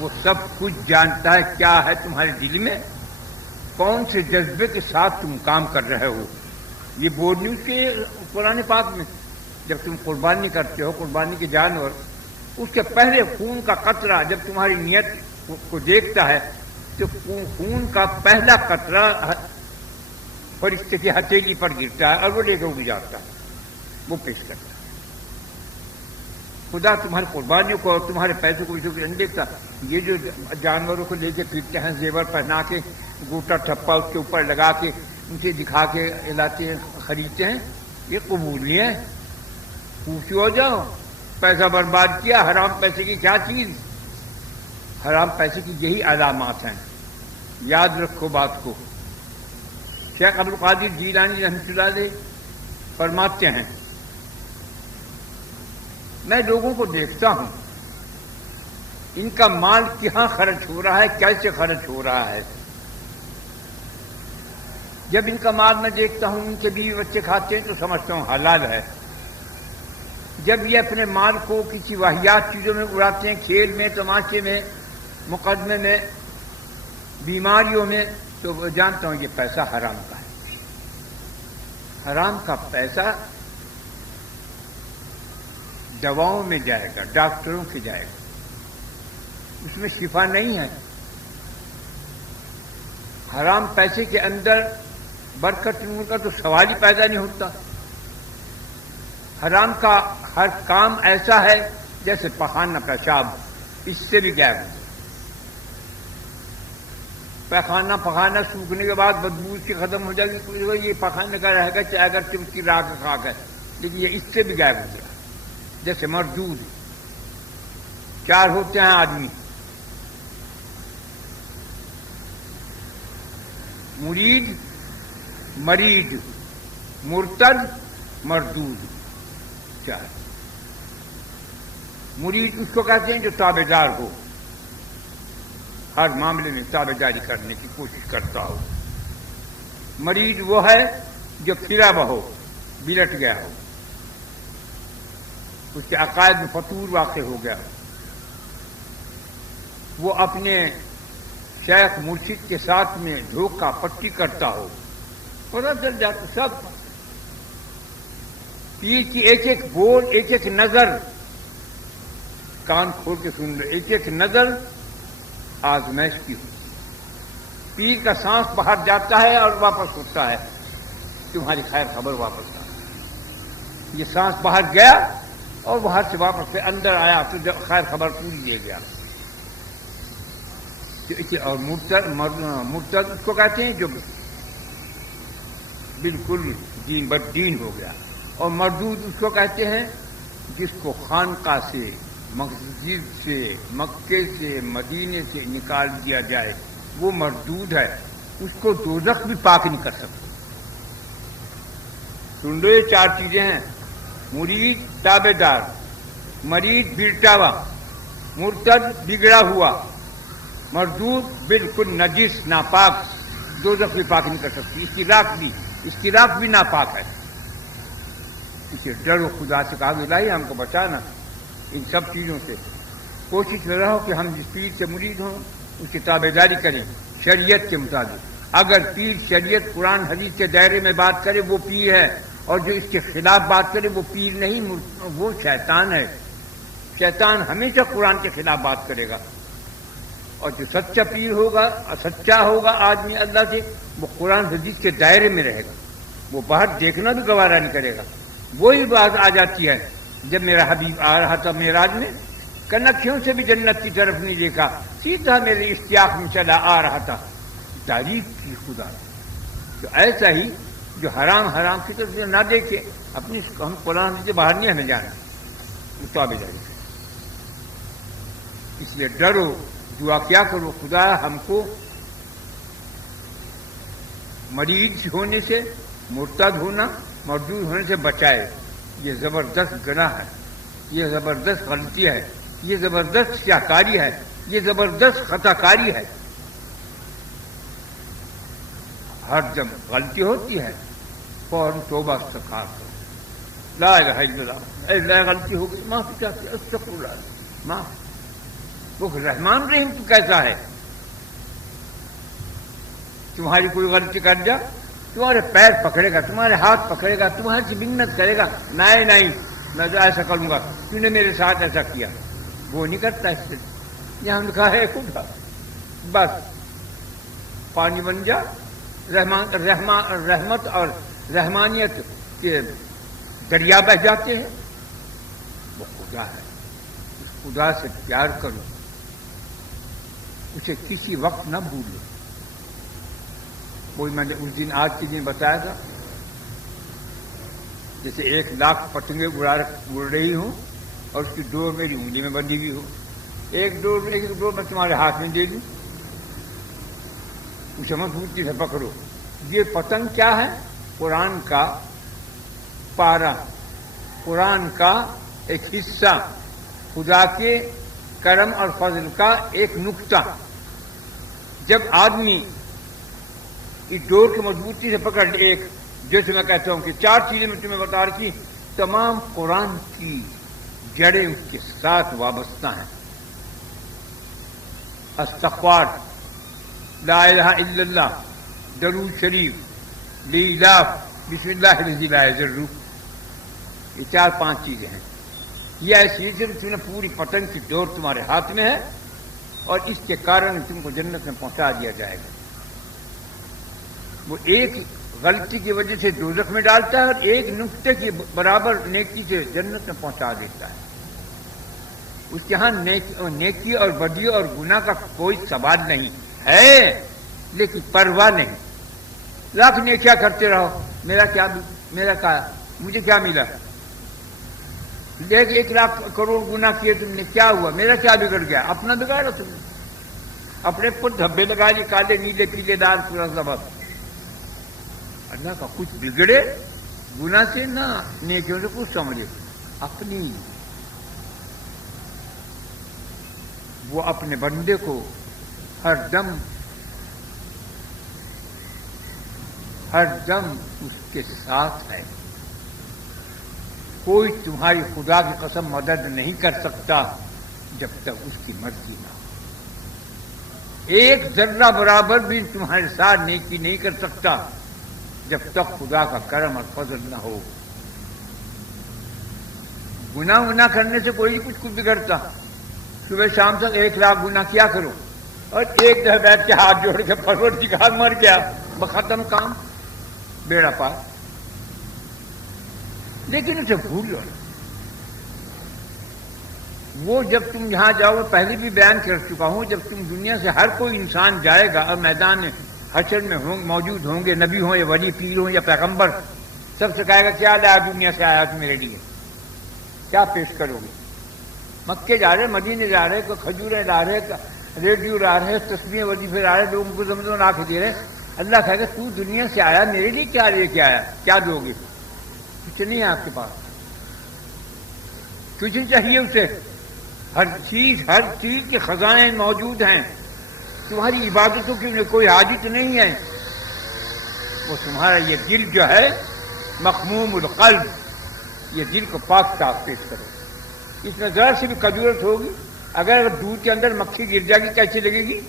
وہ سب کچھ جانتا ہے کیا ہے تمہارے دل میں، کون سے جذبے کے ساتھ تم کام کر رہے ہو. یہ بورڈ نیوز کے قرآن پاک میں جب تم قربانی کرتے ہو، قربانی کے جانور، اس کے پہلے خون کا قطرہ جب تمہاری نیت کو دیکھتا ہے تو خون کا پہلا قطرہ فرشتے کی ہتھیلی پر گرتا ہے اور وہ لے کے اڑ جاتا ہے، وہ پیش کرتا ہے. خدا تمہاری قربانیوں کو اور تمہارے پیسوں کو نہیں دیکھتا. یہ جو جانوروں کو لے کے پھرتے ہیں، زیور پہنا کے، گوٹا ٹھپا اس کے اوپر لگا کے، ان سے دکھا کے لاتے ہیں، خریدتے ہیں، یہ قبول نہیں ہے. خوشی ہو جاؤ، پیسہ برباد کیا. حرام پیسے کی کیا چیز؟ حرام پیسے کی یہی علامات ہیں، یاد رکھو بات کو. شیخ عبدالقادر جیلانی رحمۃ اللہ علیہ فرماتے ہیں، میں لوگوں کو دیکھتا ہوں ان کا مال کہاں خرچ ہو رہا ہے، کیسے خرچ ہو رہا ہے. جب ان کا مال میں دیکھتا ہوں ان کے بیوی بچے کھاتے ہیں تو سمجھتا ہوں حلال ہے. جب یہ اپنے مال کو کسی واہیات چیزوں میں اڑاتے ہیں، کھیل میں، تماشے میں، مقدمے میں، بیماریوں میں، تو جانتا ہوں یہ پیسہ حرام کا ہے. حرام کا پیسہ دواؤں میں جائے گا، ڈاکٹروں کے جائے گا، اس میں شفا نہیں ہے. حرام پیسے کے اندر برکت نور کا تو سوال ہی پیدا نہیں ہوتا. حرام کا ہر کام ایسا ہے جیسے پخانہ پیشاب، اس سے بھی غائب ہے. پخانہ سوکھنے کے بعد بدبو سے ختم ہو جائے گی، یہ پخانے کا رہے گا چاہے اگر اس کی راکھ خاک ہے، لیکن یہ اس سے بھی غائب ہو گیا. جیسے مردود، 4 ہوتے ہیں آدمی، مرید، مرید، مرتد، مردود. 4. مرید اس کو کہتے ہیں جو تابع دار ہو، ہر معاملے میں تابع داری کرنے کی کوشش کرتا ہو. مرید وہ ہے جو پھرا ہو، بلٹ گیا ہو، اس کے عقائد میں فتور واقع ہو گیا، وہ اپنے شیخ مرشد کے ساتھ میں دھوکہ پٹی کرتا ہو. پتہ چل جاتا سب. پیر کی ایک ایک بول، ایک ایک نظر، کان کھول کے سن لو، ایک ایک نظر آزمائش کی ہو. پیر کا سانس باہر جاتا ہے اور واپس اٹھتا ہے، تمہاری خیر خبر واپس آ. یہ سانس باہر گیا اور باہر سے واپس سے اندر آیا تو خیر خبر پوری دے گیا. اور مرتد اس کو کہتے ہیں جو بالکل دین بددین ہو گیا. اور مردود اس کو کہتے ہیں جس کو خانقاہ سے، مسجد سے، مکے سے، مدینے سے نکال دیا جائے، وہ مردود ہے. اس کو دوزخ بھی پاک نہیں کر سکتا. سن لو، یہ 4 چیزیں ہیں: مرید تابع دار، مرید بلٹاوا، مرتد بگڑا ہوا، مردود بالکل نجس ناپاک. دوزخ بھی پاک نہیں کر سکتی. اس کی راکھ بھی ناپاک ہے. اسے ڈرو خدا سے، کہا الہی ہم کو بچانا ان سب چیزوں سے. کوشش کر رہا ہو کہ ہم جس پیر سے مرید ہوں اس کی تابع داری کریں شریعت کے مطابق. اگر پیر شریعت قرآن حدیث کے دائرے میں بات کرے وہ پیر ہے، اور جو اس کے خلاف بات کرے وہ پیر نہیں، وہ شیطان ہے. شیطان ہمیشہ قرآن کے خلاف بات کرے گا. اور جو سچا پیر ہوگا، سچا ہوگا آدمی اللہ سے، وہ قرآن حدیث کے دائرے میں رہے گا. وہ باہر دیکھنا بھی گوارا نہیں کرے گا. وہی بات آ جاتی ہے جب میرا حبیب آ رہا تھا معراج میں، کنکھیوں سے بھی جنت کی طرف نہیں دیکھا، سیدھا میرے اشتیاق میں چلا آ رہا تھا. تعریف کی خدا. تو ایسا ہی جو حرام کی طرف سے نہ دیکھے، اپنی ہم قرآن سے باہر نہیں ہمیں جانا، مطابق جائے. اس لیے ڈرو، دعا کیا کرو، خدا ہم کو مریض ہونے سے، مرتد ہونا، مردود ہونے سے بچائے. یہ زبردست گناہ ہے، یہ زبردست غلطی ہے، یہ زبردست کیاکاری ہے، یہ زبردست خطا کاری ہے. ہر جب غلطی ہوتی ہے فوراً توبہ استغفار کرو، لا الہ الا اللہ، اے اللہ غلطی ہو گئی، معافی چاہتے، استغفر اللہ، معاف. وہ رحمان رحیم تو کیسا ہے؟ تمہاری کوئی غلطی کر جا تمہارے پیر پکڑے گا، تمہارے ہاتھ پکڑے گا، تمہاری سے منت کرے گا، نہیں میں تو ایسا کروں گا، تو نے میرے ساتھ ایسا کیا. وہ نہیں کرتا. اس سے یہاں لکھا ہے خدا بس پانی بن جا. رحمت اور رحمانیت کے دریا بہ جاتے ہیں. وہ خدا ہے. اس خدا سے پیار کرو، اسے کسی وقت نہ بھولو. کوئی میں نے اس دن آج کے دن بتایا تھا، جیسے 1,00,000 پتنگیں اڑ رہی ہوں اور اس کی ڈور میری انگلی میں بندھی ہوئی ہو. ایک ڈور میں تمہارے ہاتھ میں دے دوں، اسے مضبوطی سے پکڑو. یہ پتنگ کیا ہے؟ قرآن کا پارا، قرآن کا ایک حصہ، خدا کے کرم اور فضل کا ایک نقطہ. جب آدمی اس ڈور کی مضبوطی سے پکڑ لے، ایک جیسے میں کہتا ہوں کہ 4 چیزیں میں تمہیں بتا رہی تھی، تمام قرآن کی جڑیں اس کے ساتھ وابستہ ہیں. استغفار، لا الہ الا اللہ، درود شریف، لیلاف، بسم اللہ الذی لا یضر. یہ 4-5 چیزیں ہیں. یہ ایسی تم نے پوری پتنگ کی ڈور تمہارے ہاتھ میں ہے اور اس کے کارن تم کو جنت میں پہنچا دیا جائے گا. وہ ایک غلطی کی وجہ سے دوزخ میں ڈالتا ہے اور ایک نقطے کی برابر نیکی سے جنت میں پہنچا دیتا ہے. اس کے ہاں نیکی اور بدی اور گناہ کا کوئی سوال نہیں ہے، لیکن پرواہ نہیں. لاکھ نیکیاں کرتے رہو، مجھے کیا ملا؟ 1,00,000 کروڑ گناہ کیے تم نے، کیا ہوا؟ میرا کیا بگڑ گیا؟ اپنا بگاڑا تم نے، اپنے پر دھبے لگا لیے، کالے نیلے پیلے دار پورا سبب. اللہ کا کچھ بگڑے گناہ سے نہ نیکیوں سے کچھ سمجھے. اپنی وہ اپنے بندے کو ہر دم اس کے ساتھ ہے. کوئی تمہاری خدا کی قسم مدد نہیں کر سکتا جب تک اس کی مرضی نہ ہو. ایک ذرہ برابر بھی تمہارے ساتھ نیکی نہیں کر سکتا جب تک خدا کا کرم اور فضل نہ ہو. گناہ کرنے سے کوئی کچھ بگڑتا. صبح شام تک 1,00,000 گناہ کیا کرو اور ایک دفعہ بیٹھ کے ہاتھ جوڑ کے پروردگار مر گیا، ختم کام، بیڑا پار. لیکن اسے بھولو. وہ جب تم یہاں جاؤ، میں پہلے بھی بیان کر چکا ہوں، جب تم دنیا سے ہر کوئی انسان جائے گا اور میدان حشر میں موجود ہوں گے، نبی ہوں یا ولی پیر ہوں یا پیغمبر، سب سے کہے گا کیا لایا دنیا سے آیا تو میرے لیے، کیا پیش کرو گے؟ مکے جا رہے، مدینے جا رہے، کوئی کھجوریں لا رہے، ریڈیو لا رہے، تسبیحیں وظیفے لا رہے، لوگوں کو زمزم لا کے دے رہے. اللہ کہے گا تو دنیا سے آیا میرے لیے کیا لے کے آیا، کیا دو گے؟ کچھ نہیں ہے آپ کے پاس. کچھ چاہیے اسے؟ ہر چیز کے خزائن موجود ہیں. تمہاری عبادتوں کی انہیں کوئی حاجت نہیں ہے. وہ تمہارا یہ دل جو ہے مخموم القلب، یہ دل کو پاک صاف پیش کرو. اس میں ذرا سی بھی کدورت ہوگی، اگر دودھ کے اندر مکھی گر جائے گی کیسے لگے گی؟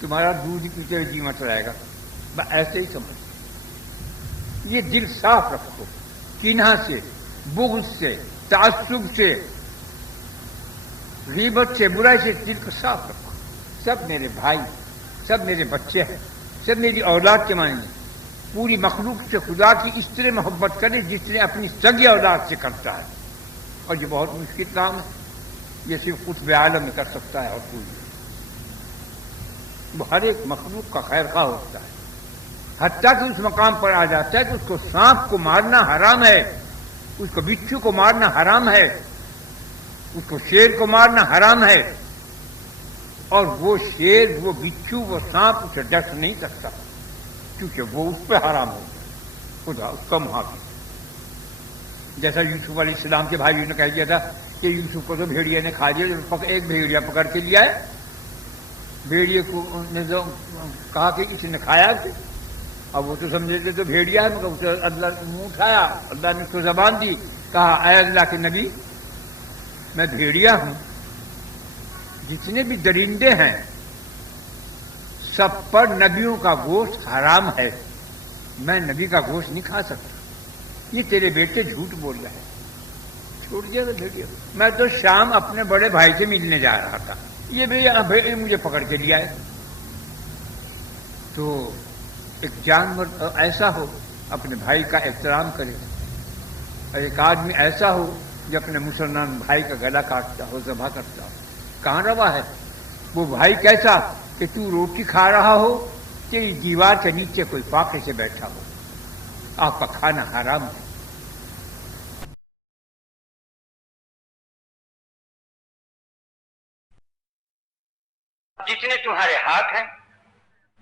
تمہارا دودھ پیتے ہوئے قیمت رہے گا. ایسے ہی سمجھ. یہ دل صاف رکھو، کینہ سے، بغض سے، تعصب سے، غیبت سے، برائی سے دل کو صاف رکھو. سب میرے بھائی، سب میرے بچے ہیں، سب میری اولاد کے مانیں. پوری مخلوق سے خدا کی اس طرح محبت کرے جس طرح اپنی سگی اولاد سے کرتا ہے. اور یہ بہت مشکل کام ہے، یہ صرف قطب عالم میں کر سکتا ہے اور کوئی نہیں. وہ ہر ایک مخلوق کا خیر خواہ ہوتا ہے، حتیٰ کہ اس مقام پر آ جاتا ہے کہ اس کو سانپ کو مارنا حرام ہے، اس کو بچھو کو مارنا حرام ہے، اس کو شیر کو مارنا حرام ہے. اور وہ شیر، وہ بچھو، وہ سانپ اسے ڈس نہیں سکتا کیونکہ وہ اس پہ حرام ہو گیا. خدا اس کا محافظ. جیسا یوسف علیہ السلام کے بھائیوں نے کہہ دیا تھا کہ یوسف کو تو بھیڑیا نے کھا دیا. ایک بھیڑیا پکڑ کے لیا ہے، بھیڑیے کو نے جو کہا کہ اس نے کھایا اسے. اب وہ تو سمجھے تھے تو بھیڑیا ہے، مگر اسے اللہ نے منہ اٹھایا، اللہ نے اس کو زبان دی، کہا اے اللہ کے نبی میں بھیڑیا ہوں، جتنے بھی درندے ہیں سب پر نبیوں کا گوشت حرام ہے، میں نبی کا گوشت نہیں کھا سکتا، یہ تیرے بیٹے جھوٹ بول رہے ہیں، چھوڑ دیا تو چھوڑ دیا۔ میں تو شام اپنے بڑے بھائی سے ملنے جا رہا تھا، یہ بھی مجھے پکڑ کے لیا ہے۔ تو ایک جانور ایسا ہو اپنے بھائی کا احترام کرے، اور ایک آدمی ایسا ہو جو اپنے مسلمان بھائی کا گلا کاٹتا ہو، ذبح کرتا ہو، کہاں روا ہے؟ وہ بھائی کیسا کہ تو روٹی کھا رہا ہو، تیری دیوار کے نیچے کوئی فاقے سے بیٹھا ہو، آپ کا کھانا حرام ہے۔ جتنے تمہارے ہاتھ ہیں،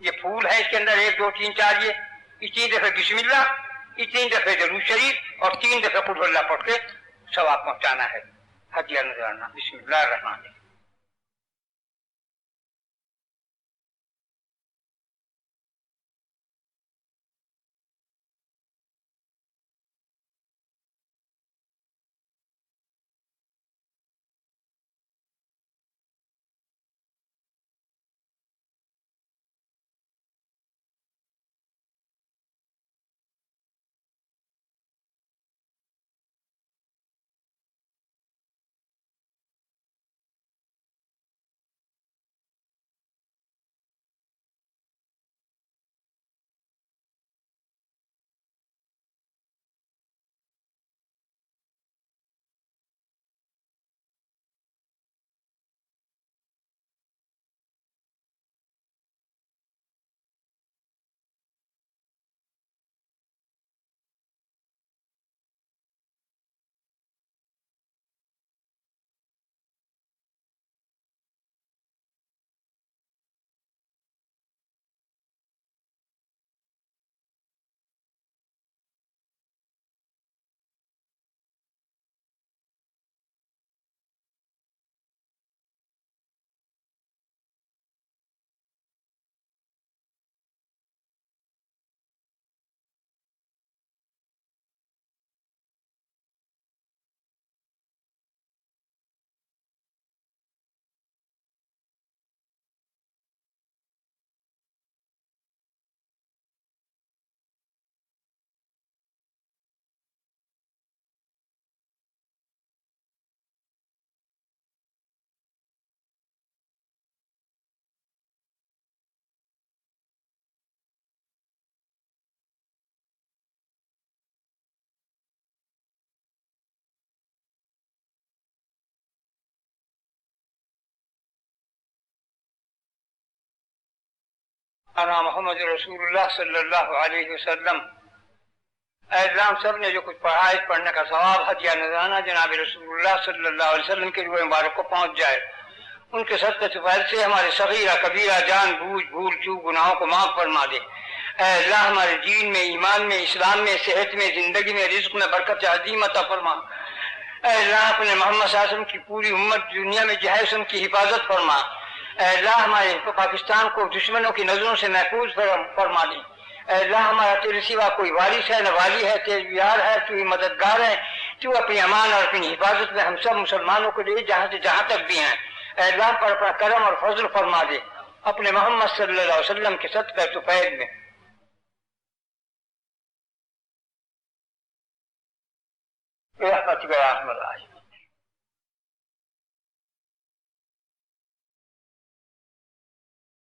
یہ پھول ہے، اس کے اندر 1 2 3 4 یہ 3 دفعہ بسم اللہ، 3 دفعہ درود شریف اور 3 دفعہ قل اللہ پڑھ کے ثواب پہنچانا ہے، ہدیہ نذرانہ۔ بسم اللہ الرحمن الرحیم۔ انا محمد رسول اللہ صلی اللہ علیہ وسلم۔ اے اسلام سب نے جو کچھ پڑھا ہے، پڑھنے کا ثواب ہدیہ نذرانہ جناب رسول اللہ صلی اللہ علیہ وسلم کے روح مبارک کو پہنچ جائے۔ ان کے صدقے سے فیض سے ہمارے صغیرہ کبیرہ جان بوجھ بھول چوک گناہوں کو معاف فرما دے۔ اے اللہ ہمارے دین میں، ایمان میں، اسلام میں، صحت میں، زندگی میں، رزق میں برکت عظیم عطا فرما۔ اے اللہ اپنے محمد صلی اللہ علیہ وسلم کی پوری امت دنیا میں جو ہے اس کی حفاظت فرما۔ اے اللہ ہمارے پاکستان کو دشمنوں کی نظروں سے محفوظ فرما دے۔ اے اللہ ہمارا تیرے سوا کوئی وارث ہے نہ والی ہے، تیرے یار ہے، تو ہی مددگار ہے، تو اپنی امان اور اپنی حفاظت میں ہم سب مسلمانوں کو لے جہاں سے جہاں تک بھی ہیں۔ اے اللہ پر اپنا کرم اور فضل فرما دے اپنے محمد صلی اللہ علیہ وسلم کے صدقہ طفیل میں۔ برحمتک یا ارحم الراحمین۔